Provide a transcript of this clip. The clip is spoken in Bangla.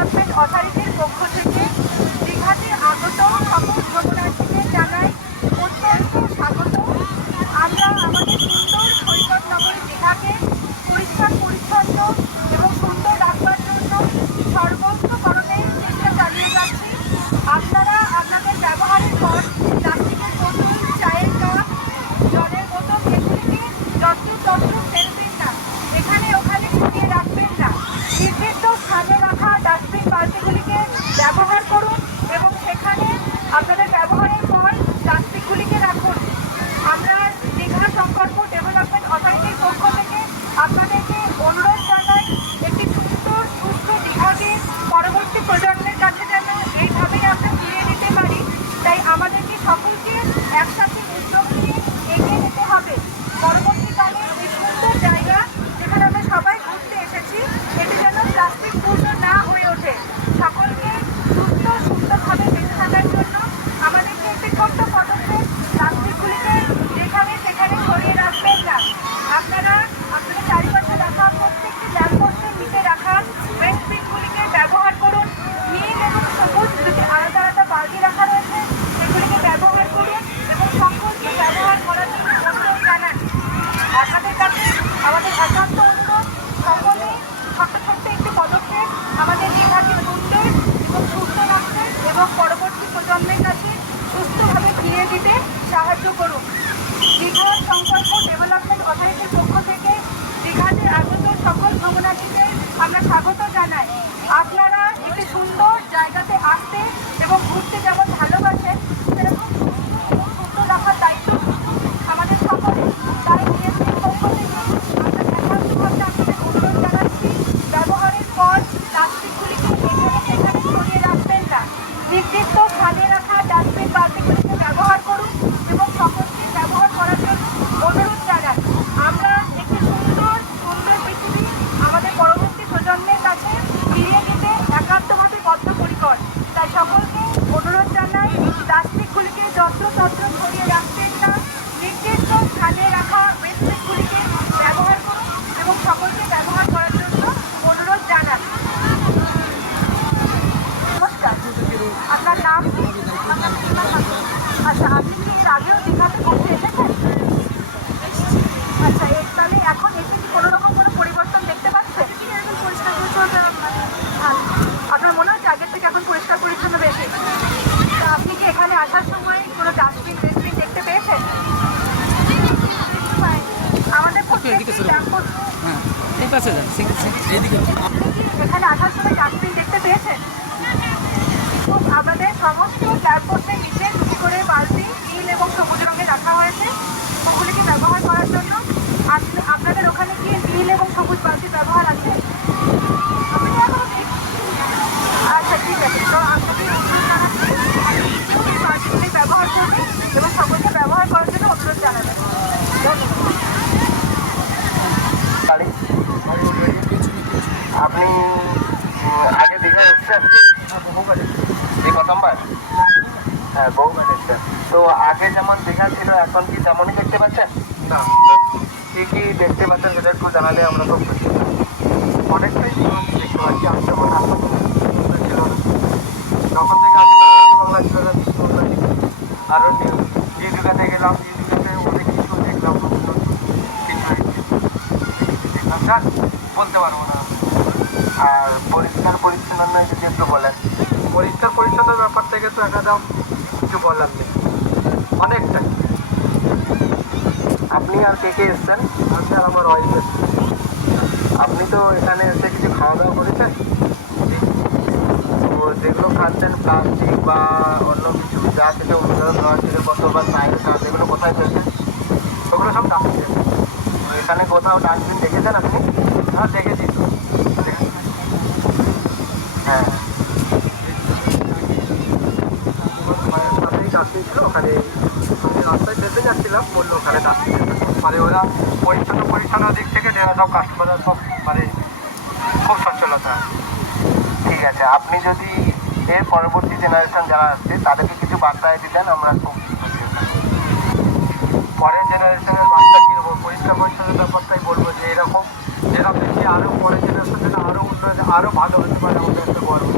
ডেভেলপমেন্ট অথরিটির পক্ষ থেকে দীঘাতে আগত সকল ভ্রমণার্থীদের জানাই অত্যন্ত স্বাগত আমরা আমাদের সুন্দর সৈকত নগরী দীঘাকে পরিষ্কার পরিচ্ছন্ন এবং সুন্দর রাখবার জন্য সর্বোচ্চকরণের চেষ্টা চালিয়ে যাচ্ছি আপনারা আপনাদের ব্যবহারের পর প্লাস্টিকের বোতল চায়ের কাপ জলের বোতল এগুলিকে যত্র তত্র ফেলবেন না এখানে ওখানে ছড়িয়ে রাখবেন না নির্দিষ্ট স্থানে রাখা ডাস্টবিন বালতিগুলিকে ব্যবহার করুন এবং সেখানে আপনাদের ব্যবহারের পর প্লাস্টিকগুলিকে রাখুন আমরা দীঘা সংকল্প ডেভেলপমেন্ট অথরিটির পক্ষ থেকে আপনাদেরকে অনুরোধ জানাই একটি সুন্দর সুস্থ দীঘাকে পরবর্তী প্রজন্মের কাছে যেন এইভাবেই আমরা ফিরিয়ে দিতে পারি তাই আমাদেরকে সকলকে একসাথে উদ্যোগ নিয়ে এগিয়ে যেতে হবে পরবর্তীকালে এই সুন্দর জায়গা যেখানে আমরা সবাই ঘুরতে এসেছি এটি যেন প্লাস্টিক পূর্ণ না হয়ে ওঠে সকলকে সুস্থ সুন্দরভাবে বেঁচে থাকার জন্য আমাদেরকে একটি ছোট্ট পদক্ষেপ প্লাস্টিকগুলিকে যেখানে সেখানে সরিয়ে রাখবেন না আপনারা আপনাদের চারিপাশে রাখা প্রত্যেকটি ল্যাম্পপোস্টের নিচে রাখা ওয়েস্ট বিনগুলিকে ব্যবহার করুন নীল এবং সবুজ দুটি আলাদা আলাদা বালতি রাখা রয়েছে সেগুলিকে ব্যবহার করুন এবং সকলকে ব্যবহার করার জন্য অনুরোধ জানান আপনাদের কাছে আমাদের একান্ত অনুরোধ সকলে ছোট্ট ছোট্ট একটি পদক্ষেপ আমাদের দীঘাকে সুন্দর এবং সুস্থ রাখতে এবং পরবর্তী প্রজন্মের কাছে সুস্থভাবে ফিরিয়ে দিতে সাহায্য করুন। দীঘার সংকল্প ডেভেলপমেন্ট অথরিটির পক্ষ থেকে দীঘাতে আগত সকল ভ্রমণার্থীদের আমরা স্বাগত জানাই। আপনারা একটি সুন্দর জায়গাতে আসতে এবং ঘুরতে যেমন ভালোবাসেন সেরকম সুস্থ এবং সুস্থ রাখার দায়িত্ব আমাদের সকলে তাই বিএসপির পক্ষ থেকে আমরা একান্তভাবে আপনাদের অনুরোধ জানাচ্ছি ব্যবহারের পর প্লাস্টিকগুলিকে এখানে সেখানে ছড়িয়ে রাখবেন না নির্দিষ্ট স্থানে রাখা ডাস্টবিন বালতিগুলিকে ব্যবহার করুন এবং সকলকে ব্যবহার করার জন্য অনুরোধ জানান আমরা একটি সুন্দর সুন্দর পৃথিবী আমাদের পরবর্তী প্রজন্মের কাছে ফিরিয়ে দিতে একান্তভাবে বদ্ধপরিকর তাই সকলকে অনুরোধ জানাই প্লাস্টিকগুলিকে যত্রতত্র ছড়িয়ে রাখবেন না। নির্দিষ্ট স্থানে রাখা ওয়েস্টেজগুলিকে ব্যবহার করুন এবং সকলকে ব্যবহার করার জন্য অনুরোধ জানান নমস্কার। আপনার নাম আচ্ছা আপনি কি আগেও দীঘাতে ঘুরতে এসেছেন আচ্ছা এর তাহলে এখন এসে কি কোনো রকম কোনো পরিবর্তন দেখতে পাচ্ছেন এখন পরিষ্কার পরিচ্ছন্ন আপনার মনে হচ্ছে আগের থেকে এখন পরিষ্কার পরিচ্ছন্ন বেশি তা আপনি কি এখানে আসার সময় কোনো ডাস্টবিন ডাস্টবিন দেখতে পেয়েছেন সরুন। হ্যাঁ এই পাশে যান এইদিকে। এখানে আসার সময় ডাস্টবিন দেখতে পেয়েছেন? আমাদের সমস্ত ল্যাম্পপোস্টের নিচে দুটি করে বালতি, নীল এবং সবুজ রঙে রাখা হয়েছে। ওগুলিকে ব্যবহার করার জন্য আপনি- আপনাদের ওখানে কি নীল এবং সবুজ বালতি ব্যবহার আছে। আচ্ছা ঠিক আছে। তো আপনাকে ব্যবহার করবেন এবং সকলকে ব্যবহার করার জন্য অনুরোধ জানাবেন ধন্যবাদ বাড়ি আপনি উম, আগে দীঘা এসছেন এই প্রথমবার? হ্যাঁ বহুবার তো আগে যেমন দীঘা ছিল এখন কি তেমনই দেখতে পাচ্ছেন? না। কি কি দেখতে পাচ্ছেন সেটা একটু জানালে আমরা খুব খুশি। অনেকটাই দেখতে পাচ্ছি আমি যখন তখন ছিল না যখন থেকে বাংলা ছিল না। আরও জি দীঘাতে গেলাম জি দীঘাতে অনেক কিছু দেখলাম কিছু বলতে পারব না। আর পরিষ্কার পরিচ্ছন্ন যদি একটু বলেন। পরিষ্কার পরিচ্ছন্ন ব্যাপার থেকে তো একদম কিছু বলার নেই। অনেকটাই আপনি আর কে কে এসছেন? আমি আর আমার ওয়াইফ এসছেন আপনি তো এখানে এসে কিছু খাওয়া দাওয়া করেছেন? তো যেগুলো খাচ্ছেন প্লাস্টিক বা অন্য কিছু যা থেকে উদাহরণ প্লাস্টিকের বোতল বা চায়ের কাপ এগুলো কোথায় ফেলছেন ওগুলো সব ডাস্টবিন এখানে কোথাও ডাস্টবিন দেখেছেন আপনি? হ্যাঁ দেখেছি। ডাস্টবিন ছিল ওখানে রাস্তায় ফেলতে যাচ্ছিলাম, বলল ওখানে ডাস্টবিন মানে ওরা পরিচ্ছন্ন পরিচ্ছন্ন দিক থেকে যারা সব কাস্টমাররা সব মানে খুব সচ্ছলতা। ঠিক আছে, আপনি যদি এর পরবর্তী জেনারেশন যারা আসছে, তাদেরকে কিছু বার্তা দিতেন, আমরা খুব পরের জেনারেশনের বার্তা কী দেবো পরিষ্কার পরিচ্ছন্ন ব্যাপারটাই বলব যে এরকম যেটা বেশি আরও পরে জেনারেশন যেন আরও উন্নয়ন আরও ভালো হতে পারে আমাদের একটা গর্ব।